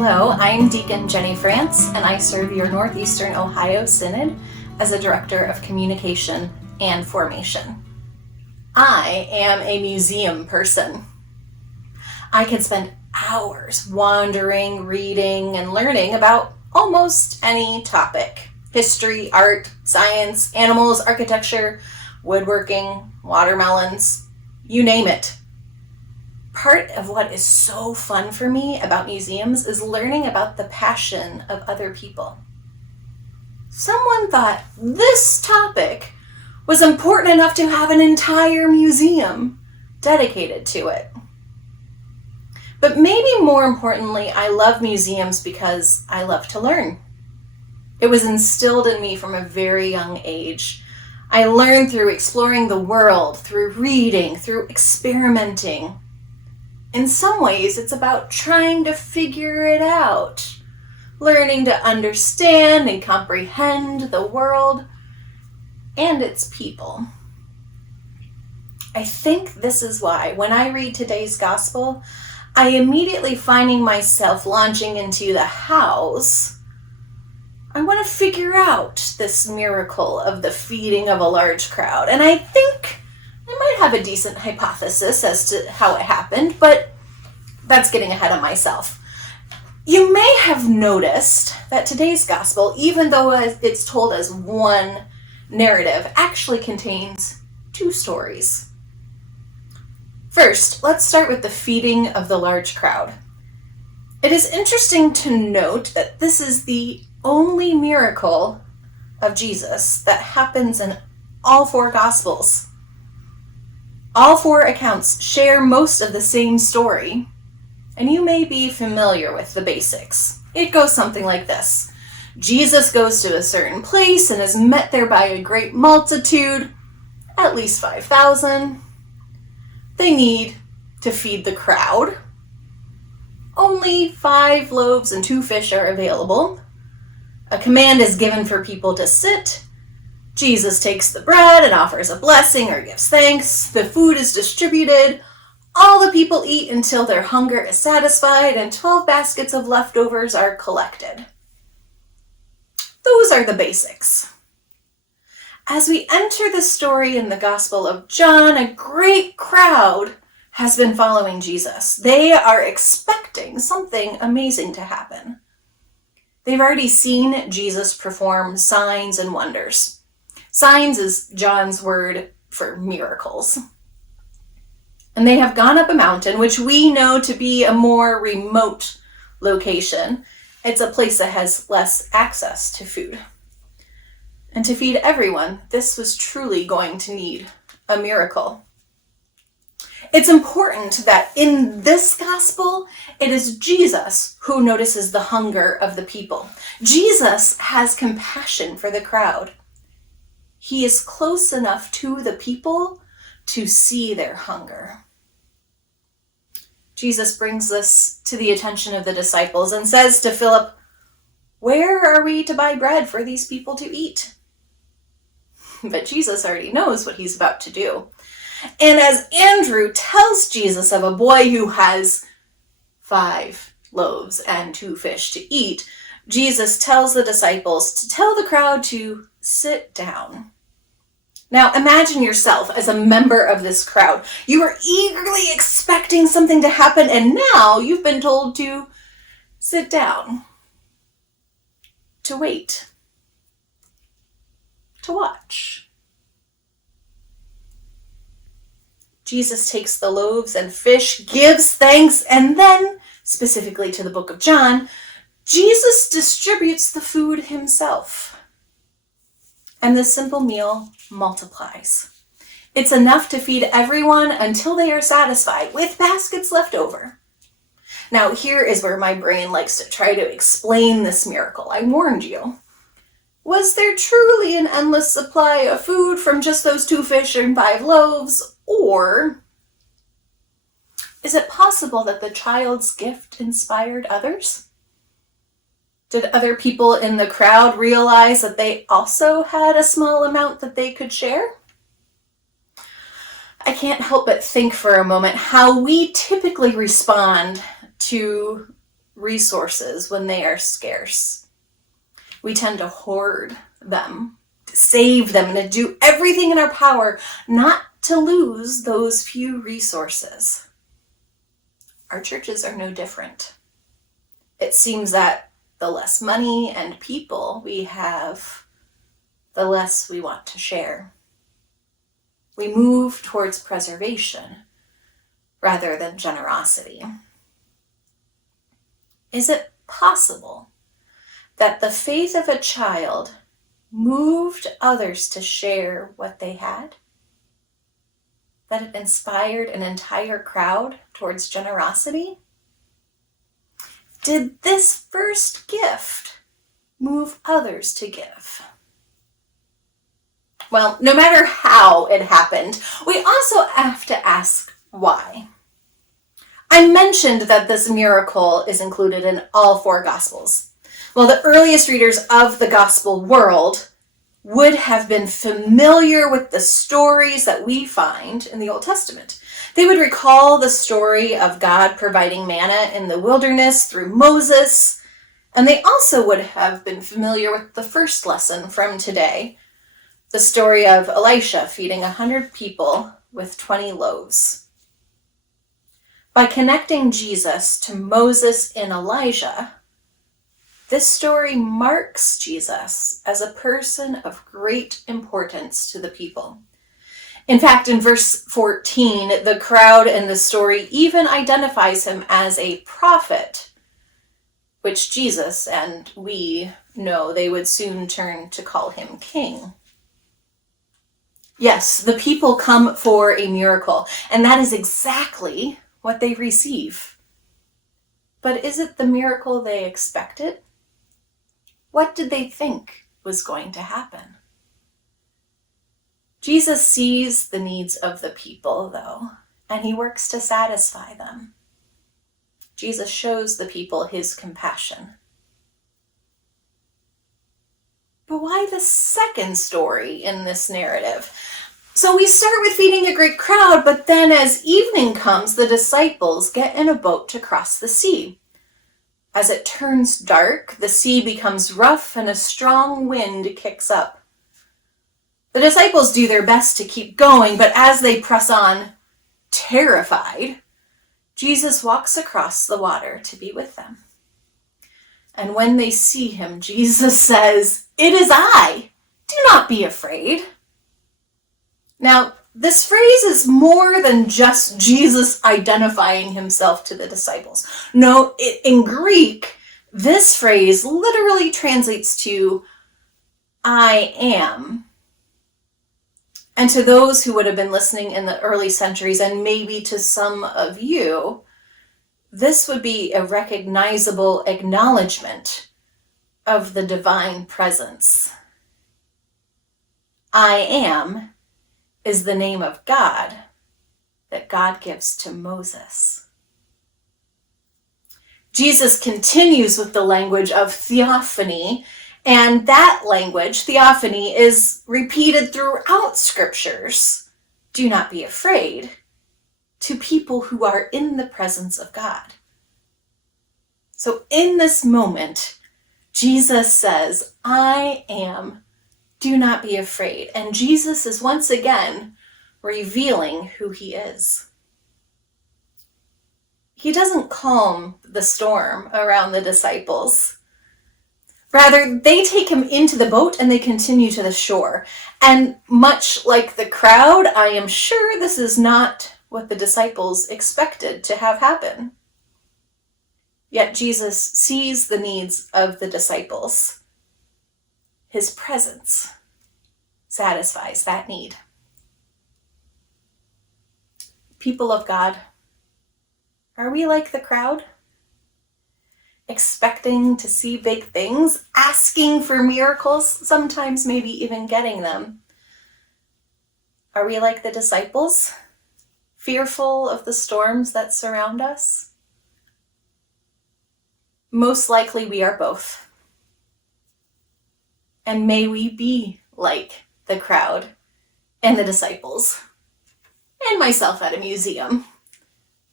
Hello, I'm Deacon Jenny Frantz, and I serve your Northeastern Ohio Synod as a Director of Communication and Formation. I am a museum person. I can spend hours wandering, reading, and learning about almost any topic. History, art, science, animals, architecture, woodworking, watermelons, you name it. Part of what is so fun for me about museums is learning about the passion of other people. Someone thought this topic was important enough to have an entire museum dedicated to it. But maybe more importantly, I love museums because I love to learn. It was instilled in me from a very young age. I learned through exploring the world, through reading, through experimenting. In some ways, it's about trying to figure it out, learning to understand and comprehend the world and its people. I think this is why, when I read today's gospel, I immediately finding myself launching into the hows. I want to figure out this miracle of the feeding of a large crowd, and I think I might have a decent hypothesis as to how it happened, but that's getting ahead of myself. You may have noticed that today's gospel, even though it's told as one narrative, actually contains two stories. First, let's start with the feeding of the large crowd. It is interesting to note that this is the only miracle of Jesus that happens in all four gospels. All four accounts share most of the same story, and you may be familiar with the basics. It goes something like this. Jesus goes to a certain place and is met there by a great multitude, at least 5,000. They need to feed the crowd. Only 5 loaves and 2 fish are available. A command is given for people to sit. Jesus takes the bread and offers a blessing or gives thanks. The food is distributed. All the people eat until their hunger is satisfied, and 12 baskets of leftovers are collected. Those are the basics. As we enter the story in the Gospel of John, a great crowd has been following Jesus. They are expecting something amazing to happen. They've already seen Jesus perform signs and wonders. Signs is John's word for miracles. And they have gone up a mountain, which we know to be a more remote location. It's a place that has less access to food. And to feed everyone, this was truly going to need a miracle. It's important that in this gospel, it is Jesus who notices the hunger of the people. Jesus has compassion for the crowd. He is close enough to the people to see their hunger. Jesus brings this to the attention of the disciples and says to Philip, "Where are we to buy bread for these people to eat?" But Jesus already knows what he's about to do. And as Andrew tells Jesus of a boy who has 5 loaves and 2 fish to eat, Jesus tells the disciples to tell the crowd to sit down. Now imagine yourself as a member of this crowd. You are eagerly expecting something to happen, and now you've been told to sit down, to wait, to watch. Jesus takes the loaves and fish, gives thanks, and then, specifically to the book of John, Jesus distributes the food himself. And the simple meal multiplies. It's enough to feed everyone until they are satisfied, with baskets left over. Now, here is where my brain likes to try to explain this miracle. I warned you. Was there truly an endless supply of food from just those 2 fish and 5 loaves? Or is it possible that the child's gift inspired others? Did other people in the crowd realize that they also had a small amount that they could share? I can't help but think for a moment how we typically respond to resources when they are scarce. We tend to hoard them, to save them, and to do everything in our power not to lose those few resources. Our churches are no different. It seems that the less money and people we have, the less we want to share. We move towards preservation rather than generosity. Is it possible that the faith of a child moved others to share what they had? That it inspired an entire crowd towards generosity? Did this first gift move others to give? Well, no matter how it happened, we also have to ask why. I mentioned that this miracle is included in all four Gospels. Well, the earliest readers of the Gospel world would have been familiar with the stories that we find in the Old Testament. They would recall the story of God providing manna in the wilderness through Moses, and they also would have been familiar with the first lesson from today, the story of Elisha feeding 100 people with 20 loaves. By connecting Jesus to Moses and Elijah, this story marks Jesus as a person of great importance to the people. In fact, in verse 14, the crowd in the story even identifies him as a prophet, which Jesus and we know they would soon turn to call him king. Yes, the people come for a miracle, and that is exactly what they receive. But is it the miracle they expected? What did they think was going to happen? Jesus sees the needs of the people, though, and he works to satisfy them. Jesus shows the people his compassion. But why the second story in this narrative? So we start with feeding a great crowd, but then as evening comes, the disciples get in a boat to cross the sea. As it turns dark, the sea becomes rough and a strong wind kicks up. The disciples do their best to keep going, but as they press on, terrified, Jesus walks across the water to be with them. And when they see him, Jesus says, "It is I. Do not be afraid." Now, this phrase is more than just Jesus identifying himself to the disciples. No, in Greek, this phrase literally translates to "I am." And to those who would have been listening in the early centuries, and maybe to some of you, this would be a recognizable acknowledgement of the divine presence. I am is the name of God that God gives to Moses. Jesus continues with the language of theophany, and that language, theophany, is repeated throughout scriptures. Do not be afraid, to people who are in the presence of God. So in this moment, Jesus says, "I am. Do not be afraid." And Jesus is once again revealing who he is. He doesn't calm the storm around the disciples. Rather, they take him into the boat and they continue to the shore. And much like the crowd, I am sure this is not what the disciples expected to have happen. Yet Jesus sees the needs of the disciples. His presence satisfies that need. People of God, are we like the crowd? Expecting to see big things, asking for miracles, sometimes maybe even getting them? Are we like the disciples, fearful of the storms that surround us? Most likely we are both. And may we be like the crowd and the disciples, and myself at a museum,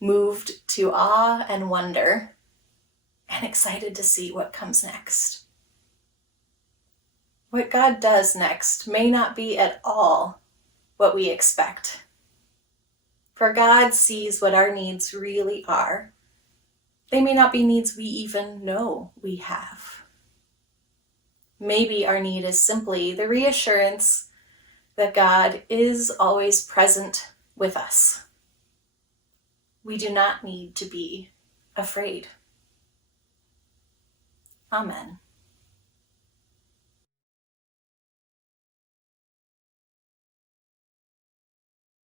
moved to awe and wonder, and excited to see what comes next. What God does next may not be at all what we expect. For God sees what our needs really are. They may not be needs we even know we have. Maybe our need is simply the reassurance that God is always present with us. We do not need to be afraid. Amen.